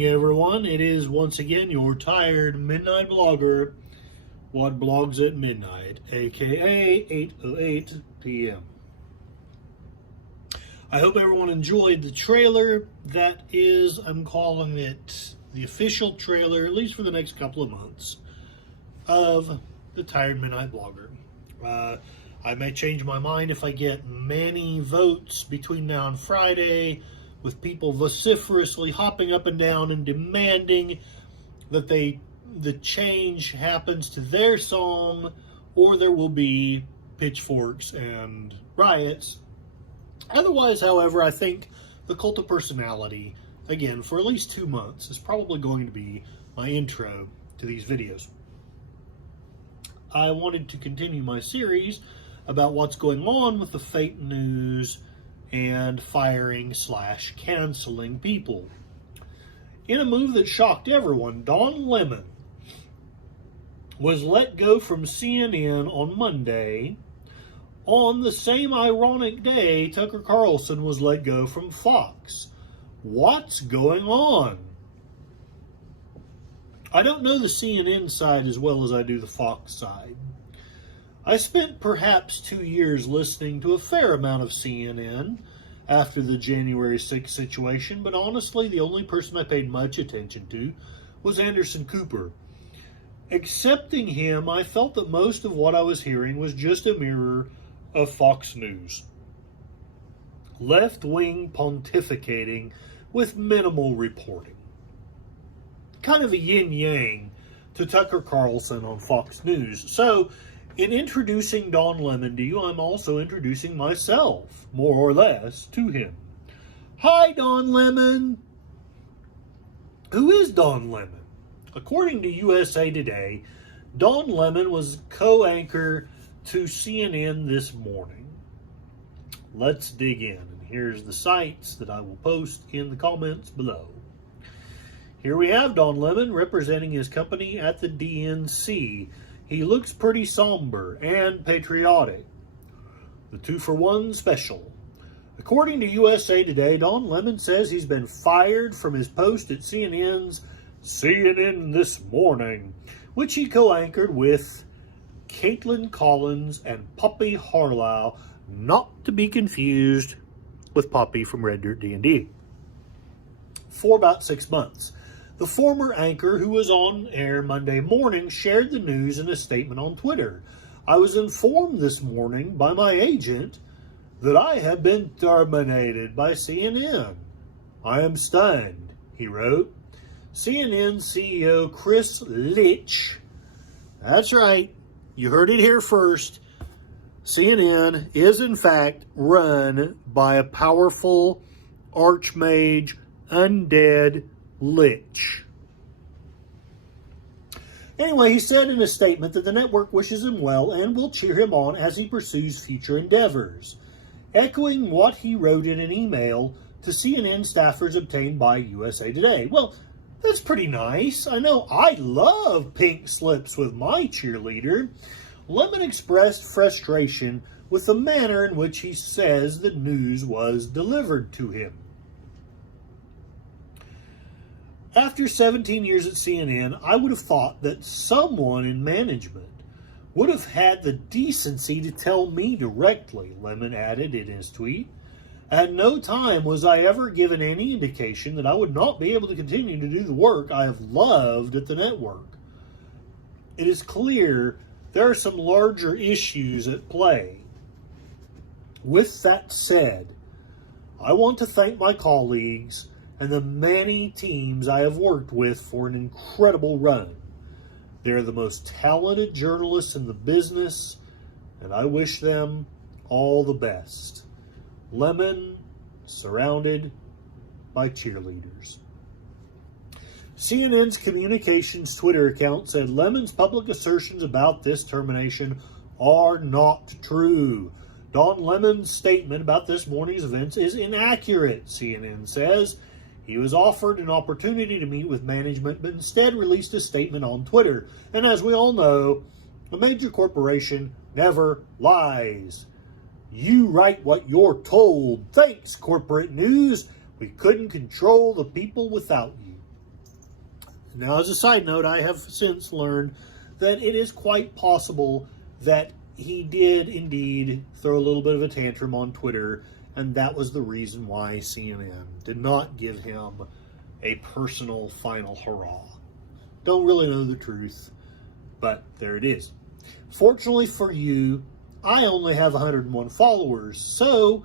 Hey everyone, it is once again your tired midnight blogger, What Blogs at Midnight, aka 8:08 p.m. I hope everyone enjoyed the trailer. That is, I'm calling it the official trailer, at least for the next couple of months, of the Tired Midnight Blogger. I may change my mind if I get many votes between now and Friday, with people vociferously hopping up and down and demanding that the change happens to their song, or there will be pitchforks and riots. Otherwise, however, I think the Cult of Personality, again, for at least 2 months, is probably going to be my intro to these videos. I wanted to continue my series about what's going on with the fake news and firing/canceling people. In a move that shocked everyone, Don Lemon was let go from CNN on Monday, on the same ironic day Tucker Carlson was let go from Fox. What's going on? I don't know the CNN side as well as I do the Fox side. I spent perhaps 2 years listening to a fair amount of CNN after the January 6th situation, but honestly, the only person I paid much attention to was Anderson Cooper. Accepting him, I felt that most of what I was hearing was just a mirror of Fox News. Left-wing pontificating with minimal reporting. Kind of a yin-yang to Tucker Carlson on Fox News. So, in introducing Don Lemon to you, I'm also introducing myself, more or less, to him. Hi, Don Lemon! Who is Don Lemon? According to USA Today, Don Lemon was co-anchor to CNN this morning. Let's dig in. And here's the sites that I will post in the comments below. Here we have Don Lemon representing his company at the DNC. He looks pretty somber and patriotic. The 2-for-1 special. According to USA Today, Don Lemon says he's been fired from his post at CNN's CNN This Morning, which he co-anchored with Caitlin Collins and Poppy Harlow, not to be confused with Poppy from Red Dirt D&D, for about 6 months. The former anchor, who was on air Monday morning, shared the news in a statement on Twitter. I was informed this morning by my agent that I have been terminated by CNN. I am stunned, he wrote. CNN CEO Chris Litch, that's right, you heard it here first, CNN is in fact run by a powerful archmage, undead Litch. Anyway, he said in a statement that the network wishes him well and will cheer him on as he pursues future endeavors, echoing what he wrote in an email to CNN staffers obtained by USA Today. Well, that's pretty nice. I know I love pink slips with my cheerleader. Lemon expressed frustration with the manner in which he says the news was delivered to him. After 17 years at CNN, I would have thought that someone in management would have had the decency to tell me directly, Lemon added in his tweet. At no time was I ever given any indication that I would not be able to continue to do the work I have loved at the network. It is clear there are some larger issues at play. With that said, I want to thank my colleagues and the many teams I have worked with for an incredible run. They're the most talented journalists in the business, and I wish them all the best. Lemon, surrounded by cheerleaders. CNN's communications Twitter account said Lemon's public assertions about this termination are not true. Don Lemon's statement about this morning's events is inaccurate, CNN says. He was offered an opportunity to meet with management, but instead released a statement on Twitter. And as we all know, a major corporation never lies. You write what you're told. Thanks, corporate news. We couldn't control the people without you. Now, as a side note, I have since learned that it is quite possible that he did indeed throw a little bit of a tantrum on Twitter, and that was the reason why CNN did not give him a personal final hurrah. Don't really know the truth, but there it is. Fortunately for you, I only have 101 followers, so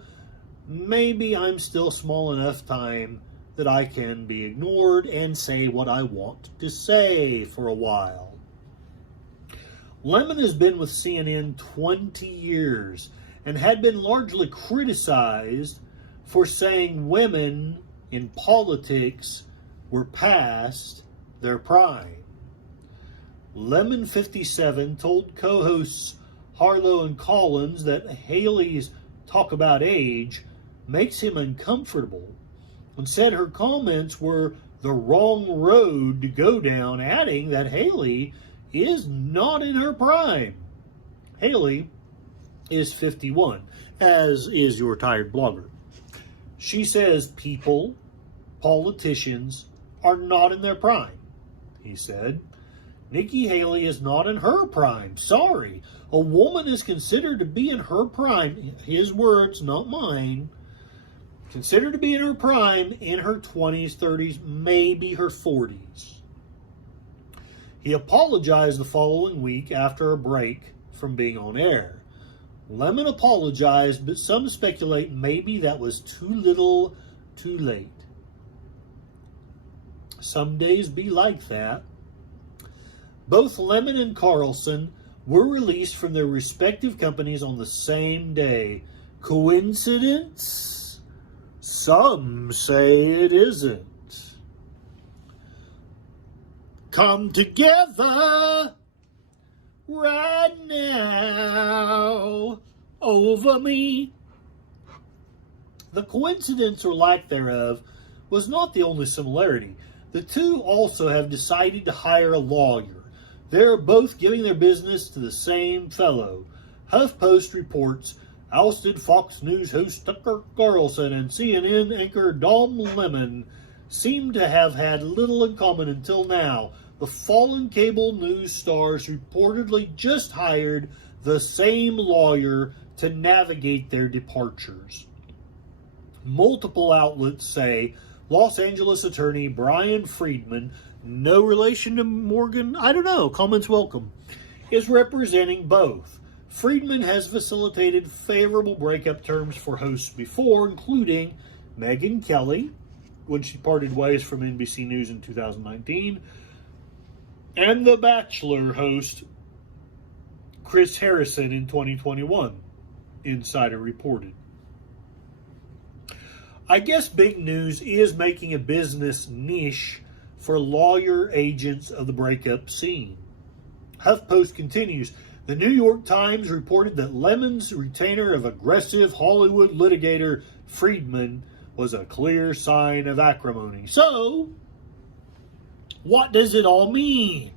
maybe I'm still small enough time that I can be ignored and say what I want to say for a while. Lemon has been with CNN 20 years and had been largely criticized for saying women in politics were past their prime. Lemon 57 told co-hosts Harlow and Collins that Haley's talk about age makes him uncomfortable, and said her comments were the wrong road to go down, adding that Haley is not in her prime. Haley is 51, as is your tired blogger. She says people, politicians, are not in their prime, he said. Nikki Haley is not in her prime. Sorry. A woman is considered to be in her prime, his words, not mine, considered to be in her prime in her 20s, 30s, maybe her 40s. He apologized the following week after a break from being on air. Lemon apologized, but some speculate maybe that was too little, too late. Some days be like that. Both Lemon and Carlson were released from their respective companies on the same day. Coincidence? Some say it isn't. Come together right now over me. The coincidence or lack thereof was not the only similarity. The two also have decided to hire a lawyer. They're both giving their business to the same fellow. HuffPost reports ousted Fox News host Tucker Carlson and CNN anchor Don Lemon seem to have had little in common until now. The fallen cable news stars reportedly just hired the same lawyer to navigate their departures. Multiple outlets say Los Angeles attorney Brian Friedman, no relation to Morgan, I don't know, comments welcome, is representing both. Friedman has facilitated favorable breakup terms for hosts before, including Megyn Kelly, when she parted ways from NBC News in 2019, and The Bachelor host Chris Harrison in 2021, Insider reported. I guess big news is making a business niche for lawyer agents of the breakup scene. HuffPost continues. The New York Times reported that Lemon's retainer of aggressive Hollywood litigator Friedman was a clear sign of acrimony. So, what does it all mean?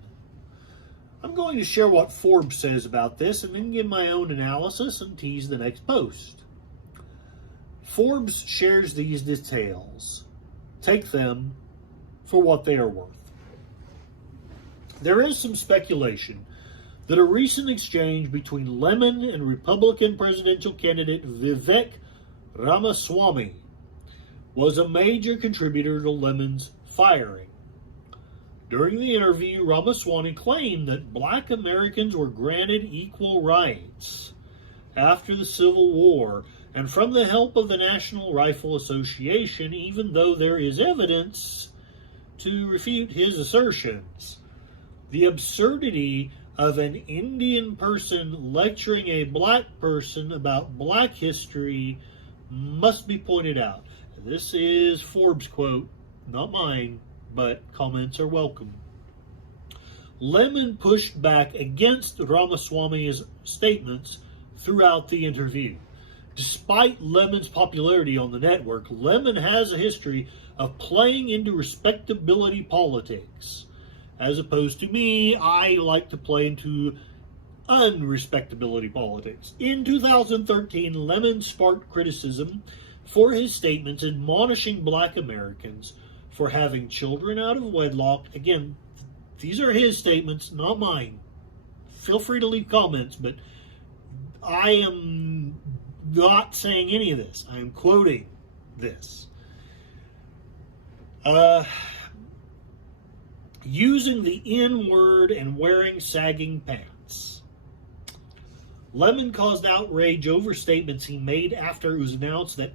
I'm going to share what Forbes says about this and then give my own analysis and tease the next post. Forbes shares these details. Take them for what they are worth. There is some speculation that a recent exchange between Lemon and Republican presidential candidate Vivek Ramaswamy was a major contributor to Lemon's firing. During the interview, Ramaswamy claimed that black Americans were granted equal rights after the Civil War and from the help of the National Rifle Association, even though there is evidence to refute his assertions. The absurdity of an Indian person lecturing a black person about black history must be pointed out. This is Forbes' quote, not mine, but comments are welcome. Lemon pushed back against Ramaswamy's statements throughout the interview. Despite Lemon's popularity on the network, Lemon has a history of playing into respectability politics. As opposed to me, I like to play into unrespectability politics. In 2013, Lemon sparked criticism for his statements admonishing black Americans for having children out of wedlock. Again, these are his statements, not mine. Feel free to leave comments, but I am not saying any of this. I am quoting this. Using the N-word and wearing sagging pants. Lemon caused outrage over statements he made after it was announced that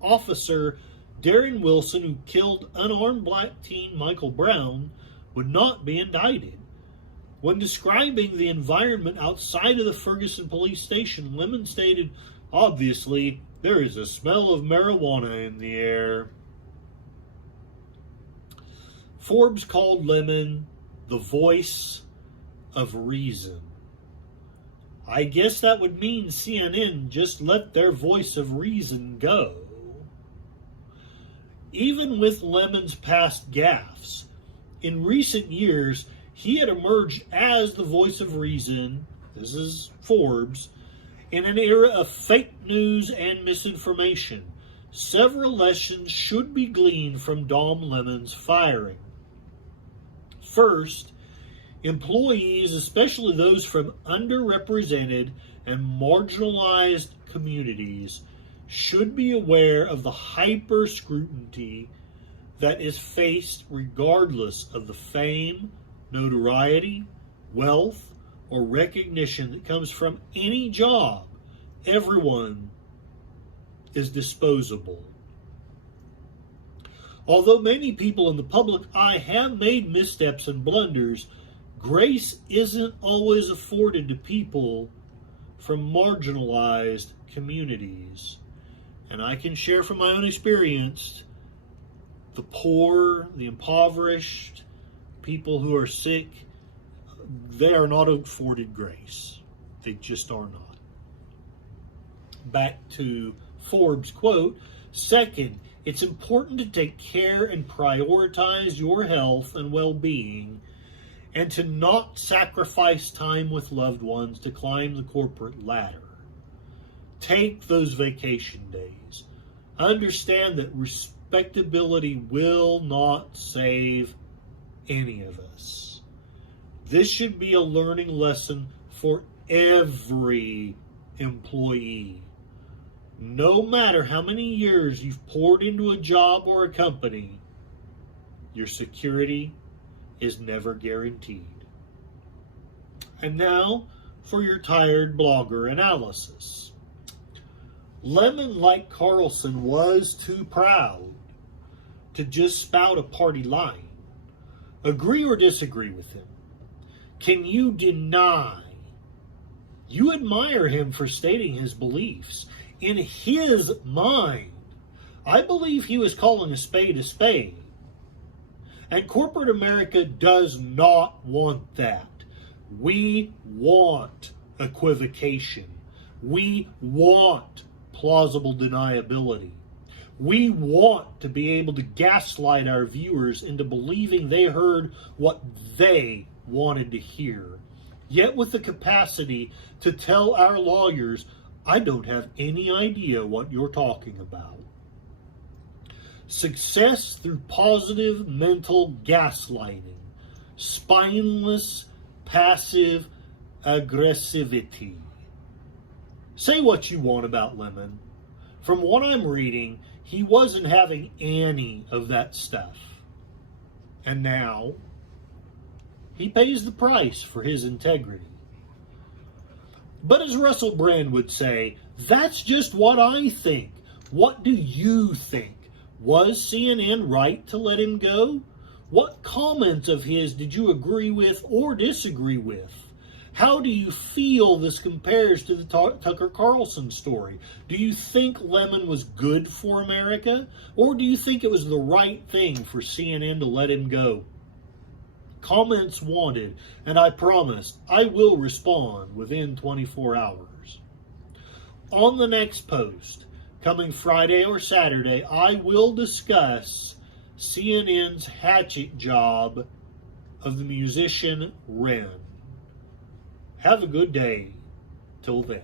Officer Darren Wilson, who killed unarmed black teen Michael Brown, would not be indicted. When describing the environment outside of the Ferguson police station, Lemon stated, "Obviously, there is a smell of marijuana in the air." Forbes called Lemon the voice of reason. I guess that would mean CNN just let their voice of reason go. Even with Lemon's past gaffes, in recent years, he had emerged as the voice of reason, this is Forbes, in an era of fake news and misinformation. Several lessons should be gleaned from Dom Lemon's firing. First, employees, especially those from underrepresented and marginalized communities, should be aware of the hyper scrutiny that is faced regardless of the fame, notoriety, wealth, or recognition that comes from any job. Everyone is disposable. Although many people in the public eye have made missteps and blunders, grace isn't always afforded to people from marginalized communities. And I can share from my own experience, the poor, the impoverished, people who are sick, they are not afforded grace. They just are not. Back to Forbes' quote. Second, it's important to take care and prioritize your health and well-being, and to not sacrifice time with loved ones to climb the corporate ladder. Take those vacation days. Understand that respectability will not save any of us. This should be a learning lesson for every employee. No matter how many years you've poured into a job or a company, your security is never guaranteed. And now for your tired blogger analysis. Lemon, like Carlson, was too proud to just spout a party line. Agree or disagree with him? Can you deny? You admire him for stating his beliefs. In his mind, I believe he was calling a spade a spade. And corporate America does not want that. We want equivocation. We want plausible deniability. We want to be able to gaslight our viewers into believing they heard what they wanted to hear, yet with the capacity to tell our lawyers, I don't have any idea what you're talking about. Success through positive mental gaslighting, spineless, passive aggressivity. Say what you want about Lemon. From what I'm reading, he wasn't having any of that stuff. And now, he pays the price for his integrity. But as Russell Brand would say, that's just what I think. What do you think? Was CNN right to let him go? What comments of his did you agree with or disagree with? How do you feel this compares to the Tucker Carlson story? Do you think Lemon was good for America? Or do you think it was the right thing for CNN to let him go? Comments wanted, and I promise I will respond within 24 hours. On the next post, coming Friday or Saturday, I will discuss CNN's hatchet job of the musician Ren. Have a good day. Till then.